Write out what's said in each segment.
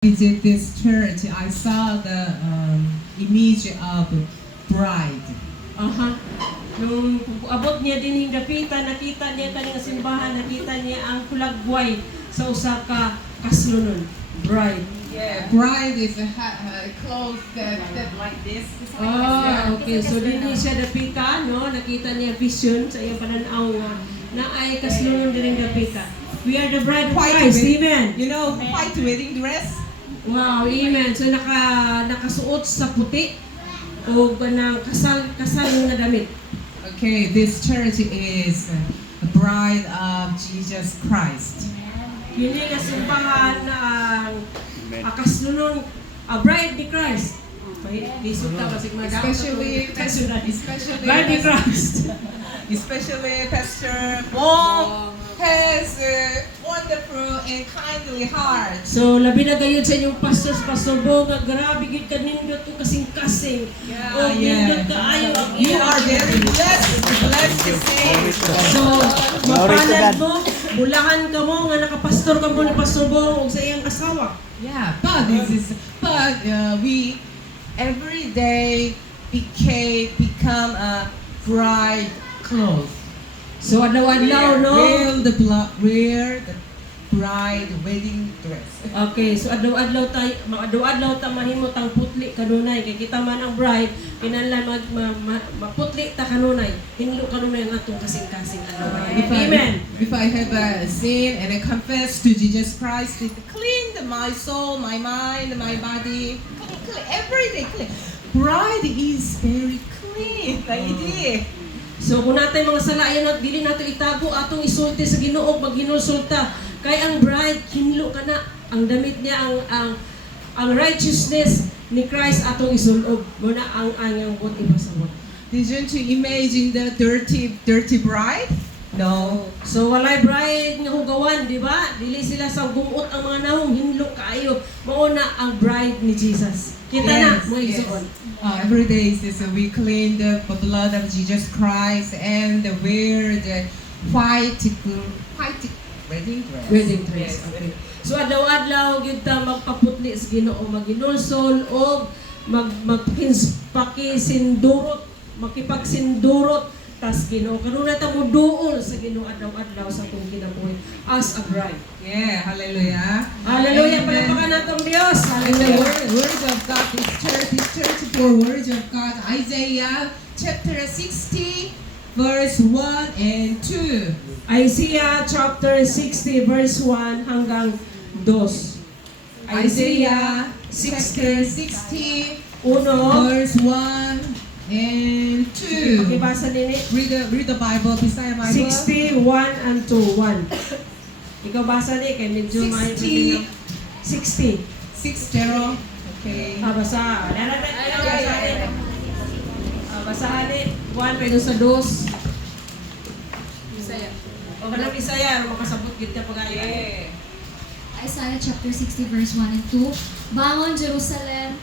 visit this church, I saw the image of bride. Aha. Nung abot niya din yung dapitan, nakita niya kaning simbahan, nakita niya ang kulagway sa usa ka kaslunon. Bride. Yeah, bride is a clothes that like this. Oh, okay. So din siya dapita, no? Nakita niya vision sa iyang pananaw na ay kaslunon din dapita. We are the bride of Christ. Amen. You know, white wedding dress. Wow, amen. So nakasuot sa puti o ng kasal na damit. Okay, this church is the bride of Jesus Christ. Yun yung kasimbahan na kaslunon, bride ni Christ. Okay, lisod ta basig madam. Especially Bride ni Christ. Especially Pastor Wong has a wonderful and kindly heart. So labi na gayud sa inyong Pastor Bong, nga grabe gid kanindot o kasing-kasing. O nindot kaayo ang You are very blessed to see. So, mapanad mo, bulahan ka mo nga nakapastor ka mo ni Pastor Bong ug sa iyang asawa. Yeah, but we every day become a bride clothes. So adlaw-adlaw no. Wear the bride wedding dress. Okay, so adlaw-adlaw ta mahimot ang putli kanunay kay kita man ang bride kinahanglan maputli ta kanunay. Hinlo kanunay ang atong kasing-kasing adlaw. Amen. If I have a sin and I confess to Jesus Christ, it clean my soul, my mind, my body, clean, every day clean. Bride is very clean, lady. So kung natay mga salayan at dili nato itago atong isulti sa Ginoo maghinulsulta kay ang bride hinlo kana ang damit niya ang righteousness ni Christ atong isulob mo na ang anyang bot ibasabot. Didn't you imagine the dirty bride? No. So walay bride nga hugawan, di ba? Dili sila sa gumuot ang mga nahong hinlo kaayo. Mao na ang bride ni Jesus. Kita na mga igsoon. Every day we clean the blood of Jesus Christ and wear the white wedding dress. Wedding dress. Okay. So adlaw-adlaw gyud ta magpaputli sa Ginoo, maginulsol o magpakisindurot, makipagsindurot tas Ginoo. Kanunay ta mo duol sa Ginoo adlaw-adlaw sa atong kinabuhi as a bride. Yeah, hallelujah. Hallelujah, palapakan natong Dios. Hallelujah. Words of God, this church for words of God. Isaiah chapter 60 verse 1 and 2. Isaiah chapter 60 verse 1 hanggang 2. Isaiah chapter 60 verse 1 and 2. Pakibasa nini. Read the Bible, Bisaya Bible. 60, 1 and 2, 1. Ikaw basa ni, kay medyo may 60. 60. Okay. Basa. Basahan ni. 1 pero sa 2. Bisaya. O kanang Bisaya, makasabot gid ka pag-ayo. Isaiah chapter 60 verse 1 and 2. Bangon Jerusalem,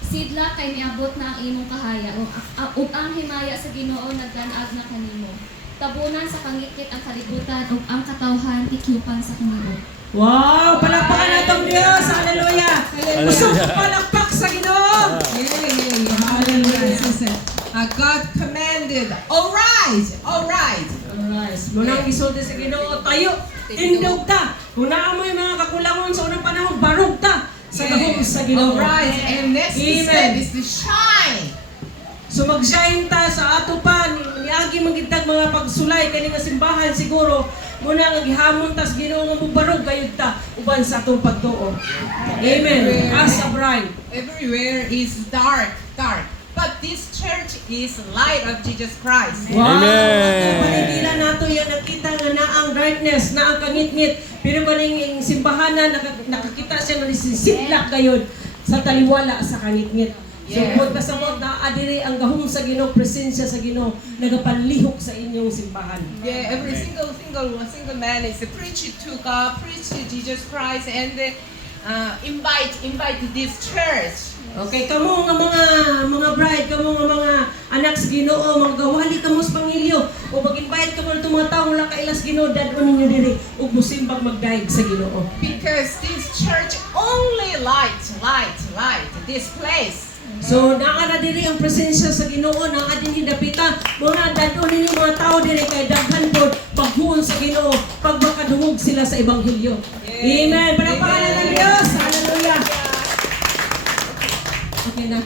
sidla kay miabot na ang imong kahaya ug ang himaya sa Ginoo nagdanag na kanimo. Tabunan sa pangikit ang kalibutan ug ang katawhan tikyupan sa Ginoo. Wow! Palakpakan natong Dios! Hallelujah! Usok palakpak sa Ginoo! Yeah. Hallelujah. God commanded, arise. Alright. Munang isulti sa Ginoo, tayo, tindog ta. Kung naamoy mga kakulangon sa unang panahon, barog ta sa gahom sa Ginoo. Arise. And next step is to shine. So mag-shine ta sa ato pa, niagi magintag mga pagsulay kani nga simbahan siguro muna nga gihamon ta sa Ginoo nga mubarog gayud ta uban sa atong pagtuo. Amen. As a bride. Everywhere is dark. But this church is light of Jesus Christ. Wow! Amen. Panigila nato yan nakita nga na ang darkness, na ang kangit-ngit. Pero kaning simbahanan nakakita siya nga sisidlak gayud sa taliwala sa kangit-ngit. So, kung kasabot na adiri ang gahom sa Ginoo, presensya sa Ginoo, nagapanlihok sa inyong simbahan. Yeah, every single man is a preach to God, preach to Jesus Christ, and invite this church. Okay, kamo nga mga bride, kamo nga mga anak sa Ginoo, mga gawali kamo sa pangilyo. o mag-invite ka mo itong mga tao wala kailas Ginoo dadon ninyo diri ug musimbang magdaig sa Ginoo. Because this church only light this place. So naa na diri ang presensya sa Ginoo, naa din hidapita mga dadon ninyo mga tao diri kay daghan pod paghuon sa Ginoo pag makadungog sila sa ebanghelyo. Amen. Panapangalan ng Diyos. Hallelujah. Okay na.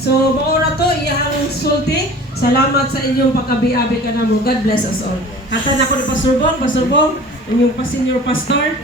So, maura to, iyang sulti. Salamat sa inyong pagkabi-abi ka na mo. God bless us all. Kata na ko ni Pastor Bong, inyong senior pastor.